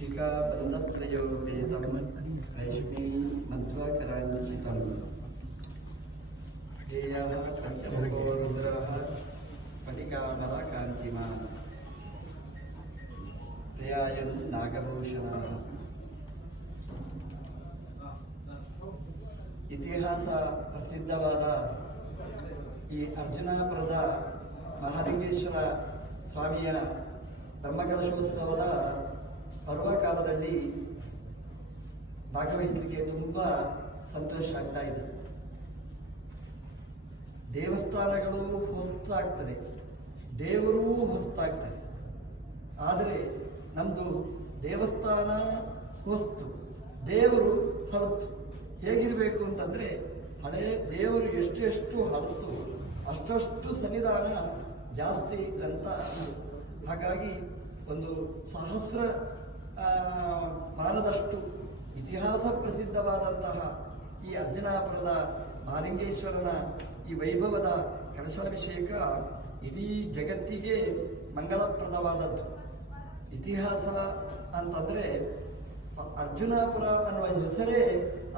शिखाबन्धत्रयोपेतं वैष्णी मध्वाकराञ्चितं हेयः पञ्चमुखो रुद्रः स्फटिकामराकान्तिमान् प्रियायन् नागभूषणः ಇತಿಹಾಸ ಪ್ರಸಿದ್ಧವಾದ ಈ ಅರ್ಜುನಾಪುರದ ಮಹಾಲಿಂಗೇಶ್ವರ ಸ್ವಾಮಿಯ ಬ್ರಹ್ಮಕಲಶೋತ್ಸವದ ಪರ್ವಕಾಲದಲ್ಲಿ ಭಾಗವಹಿಸಲಿಕ್ಕೆ ತುಂಬ ಸಂತೋಷ ಆಗ್ತಾ ಇದೆ. ದೇವಸ್ಥಾನಗಳು ಹೊಸ್ತಾಗ್ತದೆ, ದೇವರೂ ಹೊಸ್ತಾಗ್ತದೆ. ಆದರೆ ನಮ್ಮದು ದೇವಸ್ಥಾನ ಹೊಸ್ತು, ದೇವರು ಹಳತು. ಹೇಗಿರಬೇಕು ಅಂತಂದರೆ, ಹಳೆಯ ದೇವರು ಎಷ್ಟು ಹಳತು ಅಷ್ಟು ಸನ್ನಿಧಾನ ಜಾಸ್ತಿ ಅಂತ. ಹಾಗಾಗಿ ಒಂದು ಸಹಸ್ರ ಮಾನದಷ್ಟು ಇತಿಹಾಸ ಪ್ರಸಿದ್ಧವಾದಂತಹ ಈ ಅರ್ಜುನಾಪುರದ ಮಹಾಲಿಂಗೇಶ್ವರನ ಈ ವೈಭವದ ಕಲಶಾಭಿಷೇಕ ಇಡೀ ಜಗತ್ತಿಗೆ ಮಂಗಳಪ್ರದವಾದದ್ದು. ಇತಿಹಾಸ ಅಂತಂದರೆ ಅರ್ಜುನಾಪುರ ಅನ್ನುವ ಹೆಸರೇ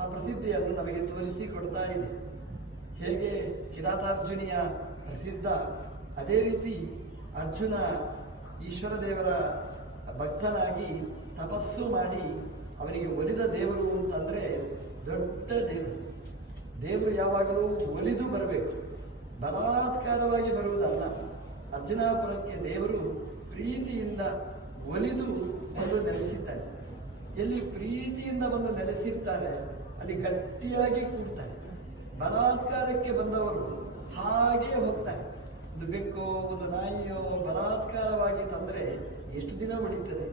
ಆ ಪ್ರಸಿದ್ಧಿಯನ್ನು ನಮಗೆ ತೋರಿಸಿಕೊಡ್ತಾ ಇದೆ. ಹೇಗೆ ಕಿರಾತಾರ್ಜುನಿಯ ಪ್ರಸಿದ್ಧ, ಅದೇ ರೀತಿ ಅರ್ಜುನ ಈಶ್ವರ ದೇವರ ಭಕ್ತನಾಗಿ ತಪಸ್ಸು ಮಾಡಿ ಅವರಿಗೆ ಒಲಿದ ದೇವರು ಅಂತಂದರೆ ದೊಡ್ಡ ದೇವರು. ದೇವರು ಯಾವಾಗಲೂ ಒಲಿದು ಬರಬೇಕು, ಬಲಾತ್ಕಾರವಾಗಿ ಬರುವುದಲ್ಲ. ಅರ್ಜುನಾಪುರಕ್ಕೆ ದೇವರು ಪ್ರೀತಿಯಿಂದ ಒಲಿದು ಬಂದು ನೆಲೆಸಿದ್ದಾರೆ. ಎಲ್ಲಿ ಪ್ರೀತಿಯಿಂದ ಬಂದು ನೆಲೆಸಿರ್ತಾರೆ ಅಲ್ಲಿ ಗಟ್ಟಿಯಾಗಿ ಕೂಡ್ತಾರೆ. ಬಲಾತ್ಕಾರಕ್ಕೆ ಬಂದವರು ಹಾಗೇ ಹೋಗ್ತಾರೆ. ಒಂದು ಬೆಕ್ಕೋ ಒಂದು ನಾಯಿಯೋ ಬಲಾತ್ಕಾರವಾಗಿ ತಂದರೆ ಎಷ್ಟು ದಿನ ಉಳಿಯುತ್ತದೆ?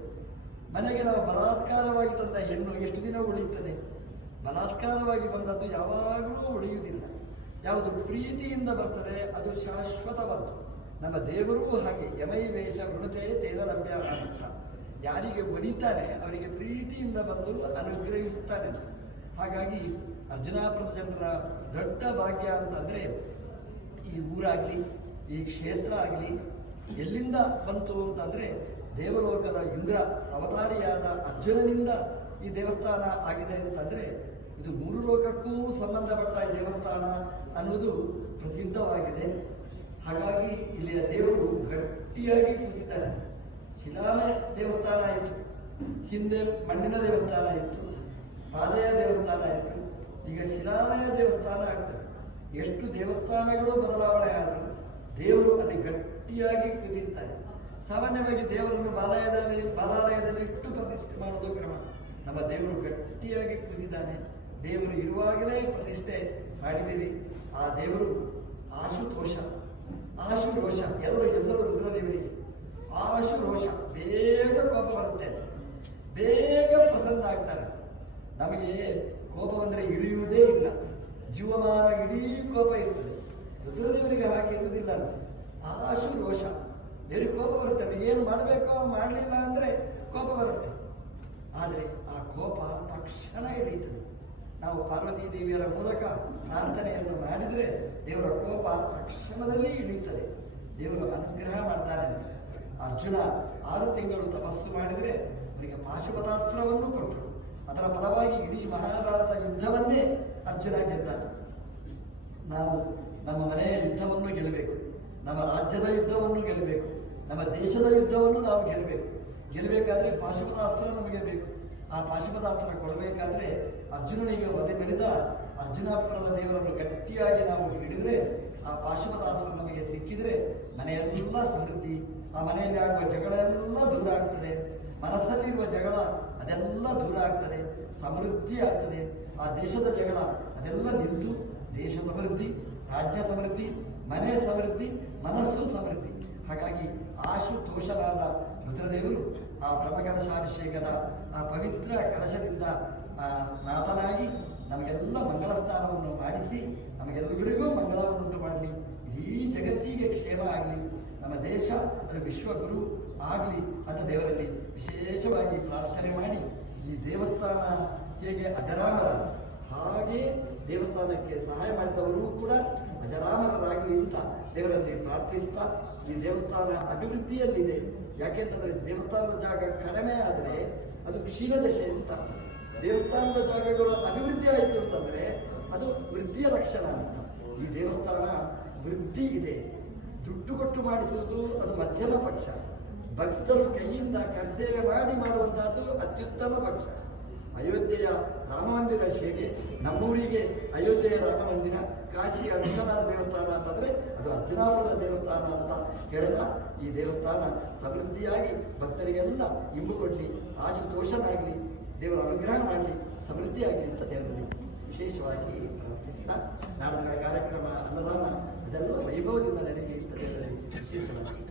ಮನೆಗೆ ನಾವು ಬಲಾತ್ಕಾರವಾಗಿ ತಂದ ಹೆಣ್ಣು ಎಷ್ಟು ದಿನ ಉಳಿಯುತ್ತದೆ? ಬಲಾತ್ಕಾರವಾಗಿ ಬಂದದ್ದು ಯಾವಾಗಲೂ ಉಳಿಯುವುದಿಲ್ಲ. ಯಾವುದು ಪ್ರೀತಿಯಿಂದ ಬರ್ತದೆ ಅದು ಶಾಶ್ವತವಾದ್ದು. ನಮ್ಮ ದೇವರೂ ಹಾಗೆ ಯಮೈ ವೇಷ ವೃತೆ ತೇನ ಲಭ್ಯ ಅಂತ. ಯಾರಿಗೆ ಒಲಿತಾರೆ ಅವರಿಗೆ ಪ್ರೀತಿಯಿಂದ ಬಂದು ಅನುಗ್ರಹಿಸುತ್ತಾನೆ. ಹಾಗಾಗಿ ಅರ್ಜುನಾಪುರದ ಜನರ ದೊಡ್ಡ ಭಾಗ್ಯ ಅಂತಂದರೆ ಈ ಊರಾಗಲಿ ಈ ಕ್ಷೇತ್ರ ಆಗಲಿ ಎಲ್ಲಿಂದ ಬಂತು ಅಂತಂದರೆ ದೇವಲೋಕದ ಇಂದ್ರ ಅವತಾರಿಯಾದ ಅರ್ಜುನನಿಂದ ಈ ದೇವಸ್ಥಾನ ಆಗಿದೆ ಅಂತಂದರೆ ಇದು ಮೂರು ಲೋಕಕ್ಕೂ ಸಂಬಂಧಪಟ್ಟ ದೇವಸ್ಥಾನ ಅನ್ನೋದು ಪ್ರಸಿದ್ಧವಾಗಿದೆ. ಹಾಗಾಗಿ ಇಲ್ಲಿಯ ದೇವರು ಗಟ್ಟಿಯಾಗಿ ಕೂತಿದ್ದಾರೆ. ಶಿಲಾಮಯ ದೇವಸ್ಥಾನ ಇತ್ತು, ಹಿಂದೆ ಮಣ್ಣಿನ ದೇವಸ್ಥಾನ ಇತ್ತು, ಪಾದೆಯ ದೇವಸ್ಥಾನ ಇತ್ತು, ಈಗ ಶಿಲಾಮಯ ದೇವಸ್ಥಾನ ಆಗ್ತದೆ. ಎಷ್ಟು ದೇವಸ್ಥಾನಗಳು ಬದಲಾವಣೆ ಆದರೂ ದೇವರು ಅಲ್ಲಿ ಗಟ್ಟಿಯಾಗಿ ಕೂತಿರ್ತಾರೆ. ಸಾಮಾನ್ಯವಾಗಿ ದೇವರನ್ನು ಬಾಲಾಲಯದಲ್ಲಿ ಇಟ್ಟು ಪ್ರತಿಷ್ಠೆ ಮಾಡೋದು ಕ್ರಮ. ನಮ್ಮ ದೇವರು ಗಟ್ಟಿಯಾಗಿ ಕೂತಿದ್ದಾನೆ. ದೇವರು ಇರುವಾಗಲೇ ಪ್ರತಿಷ್ಠೆ ಮಾಡಿದ್ದೀರಿ. ಆ ದೇವರು ಆಶುತೋಷ, ಆಶುರೋಷ ಎರಡು ಹೆಸರು ರುದ್ರದೇವರಿಗೆ. ಆಶುರೋಷ ಬೇಗ ಕೋಪ ಬರುತ್ತೆ, ಬೇಗ ಪ್ರಸನ್ನ ಆಗ್ತಾರೆ. ನಮಗೆ ಕೋಪ ಬಂದರೆ ಇಳಿಯುವುದೇ ಇಲ್ಲ, ಜೀವಮಾನ ಇಡೀ ಕೋಪ ಇರುತ್ತದೆ. ರುದ್ರದೇವರಿಗೆ ಹಾಗೆ ಇರುವುದಿಲ್ಲ. ಆಶುರೋಷ ದೇವರಿಗೆ ಕೋಪ ಬರುತ್ತೆ. ಏನು ಮಾಡಬೇಕೋ ಮಾಡಲಿಲ್ಲ ಅಂದರೆ ಕೋಪ ಬರುತ್ತೆ. ಆದರೆ ಆ ಕೋಪ ತಕ್ಷಣ ಇಳಿಯುತ್ತದೆ. ನಾವು ಪಾರ್ವತೀ ದೇವಿಯರ ಮೂಲಕ ಪ್ರಾರ್ಥನೆಯನ್ನು ಮಾಡಿದರೆ ದೇವರ ಕೋಪ ತಕ್ಷಣದಲ್ಲಿ ಇಳಿಯುತ್ತದೆ. ದೇವರು ಅನುಗ್ರಹ ಮಾಡ್ತಾರೆ. ಅರ್ಜುನ 6 ತಿಂಗಳು ತಪಸ್ಸು ಮಾಡಿದರೆ ಅವರಿಗೆ ಪಾಶುಪತಾಸ್ತ್ರವನ್ನು ಕೊಟ್ಟರು. ಅದರ ಫಲವಾಗಿ ಇಡೀ ಮಹಾಭಾರತ ಯುದ್ಧವನ್ನೇ ಅರ್ಜುನ ಗೆದ್ದ. ನಾವು ನಮ್ಮ ಮನೆಯ ಯುದ್ಧವನ್ನು ಗೆಲ್ಲಬೇಕು, ನಮ್ಮ ರಾಜ್ಯದ ಯುದ್ಧವನ್ನು ಗೆಲ್ಲಬೇಕು, ನಮ್ಮ ದೇಶದ ಯುದ್ಧವನ್ನು ನಾವು ಗೆಲ್ಲಬೇಕಾದ್ರೆ ಪಾಶುಪತಾಸ್ತ್ರ ನಮಗೆ ಬೇಕು. ಆ ಪಾಶುಪತಾಸ್ತ್ರ ಕೊಡಬೇಕಾದ್ರೆ ಅರ್ಜುನನಿಗೆ ಒದೆಮೆರೆದ ಅರ್ಜುನಾಪುರದ ದೇವರನ್ನು ಗಟ್ಟಿಯಾಗಿ ನಾವು ಹಿಡಿದರೆ ಆ ಪಾಶುಪತಾಸ್ತ್ರ ನಮಗೆ ಸಿಕ್ಕಿದರೆ ಮನೆಯೆಲ್ಲ ಸಮೃದ್ಧಿ, ಆ ಮನೆಯಲ್ಲಿ ಆಗುವ ಜಗಳ ಎಲ್ಲ ದೂರ ಆಗ್ತದೆ, ಮನಸ್ಸಲ್ಲಿರುವ ಜಗಳ ಅದೆಲ್ಲ ದೂರ ಆಗ್ತದೆ, ಸಮೃದ್ಧಿ ಆಗ್ತದೆ. ಆ ದೇಶದ ಜಗಳ ಅದೆಲ್ಲ ನಿಂತು ದೇಶ ಸಮೃದ್ಧಿ, ರಾಜ್ಯ ಸಮೃದ್ಧಿ, ಮನೆ ಸಮೃದ್ಧಿ, ಮನಸ್ಸು ಸಮೃದ್ಧಿ. ಹಾಗಾಗಿ ಆಶುತೋಷನಾದ ರುದ್ರದೇವರು ಆ ಬ್ರಹ್ಮಕಲಶಾಭಿಷೇಕದ ಆ ಪವಿತ್ರ ಕಲಶದಿಂದ ಸ್ನಾತನಾಗಿ ನಮಗೆಲ್ಲ ಮಂಗಳ ಸ್ನಾನವನ್ನು ಮಾಡಿಸಿ ನಮಗೆಲ್ಲರಿಗೂ ಮಂಗಳವನ್ನುಂಟು ಮಾಡಲಿ. ಇಡೀ ಜಗತ್ತಿಗೆ ಕ್ಷೇಮ ಆಗಲಿ, ನಮ್ಮ ದೇಶ ಅದು ವಿಶ್ವಗುರು ಆಗಲಿ ಅಂತ ದೇವರಲ್ಲಿ ವಿಶೇಷವಾಗಿ ಪ್ರಾರ್ಥನೆ ಮಾಡಿ, ಈ ದೇವಸ್ಥಾನ ಹೇಗೆ ಅಜರಾಮರ ಹಾಗೆ ದೇವಸ್ಥಾನಕ್ಕೆ ಸಹಾಯ ಮಾಡಿದವರು ಕೂಡ ಅಜರಾಮರರಾಗಲಿ ಅಂತ ದೇವರಲ್ಲಿ ಪ್ರಾರ್ಥಿಸ್ತಾ, ಈ ದೇವಸ್ಥಾನ ಅಭಿವೃದ್ಧಿಯಲ್ಲಿದೆ. ಯಾಕೆಂತಂದರೆ ದೇವಸ್ಥಾನದ ಜಾಗ ಕಡಿಮೆ ಆದರೆ ಅದು ಕ್ಷೀಣ ದಶೆ ಅಂತ. ದೇವಸ್ಥಾನದ ಜಾಗಗಳು ಅಭಿವೃದ್ಧಿ ಆಯಿತು ಅಂತಂದರೆ ಅದು ವೃದ್ಧಿಯ ಲಕ್ಷಣ ಅಂತ. ಈ ದೇವಸ್ಥಾನ ವೃದ್ಧಿ ಇದೆ. ದುಡ್ಡು ಕೊಟ್ಟು ಮಾಡಿಸುವುದು ಅದು ಮಧ್ಯಮ ಪಕ್ಷ. ಭಕ್ತರು ಕೈಯಿಂದ ಕರ್ತವ್ಯ ಮಾಡಿ ಮಾಡುವಂತಹದ್ದು ಅತ್ಯುತ್ತಮ ಪಕ್ಷ. ಅಯೋಧ್ಯೆಯ ರಾಮ ಮಂದಿರ ಶೈಲಿ, ನಮ್ಮೂರಿಗೆ ಅಯೋಧ್ಯೆಯ ರಾಮ ಮಂದಿರ, ಕಾಶಿಯ ವಿಶ್ವನಾಥ ದೇವಸ್ಥಾನ ಅಂತಂದರೆ ಅದು ಅರ್ಜುನಾಪುರದ ದೇವಸ್ಥಾನ ಅಂತ ಹೇಳ್ತಾ, ಈ ದೇವಸ್ಥಾನ ಸಮೃದ್ಧಿಯಾಗಿ ಭಕ್ತರಿಗೆಲ್ಲ ಇಂಬು ಕೊಡಲಿ, ಆಶುತೋಷನಾಗಲಿ, ದೇವರ ಅನುಗ್ರಹ ಮಾಡಲಿ, ಸಮೃದ್ಧಿಯಾಗಲಿ ಅಂತ ದೇವರಲ್ಲಿ ವಿಶೇಷವಾಗಿ ಪ್ರಾರ್ಥಿಸ್ತಾ, ನಾಡಿನ ಕಾರ್ಯಕ್ರಮ ಅನ್ನದಾನ ಅದೆಲ್ಲ ವೈಭವದಿಂದ ನಡೆಯಲಿ ಅಂತ ದೇವರಲ್ಲಿ ವಿಶೇಷವಾಗಿ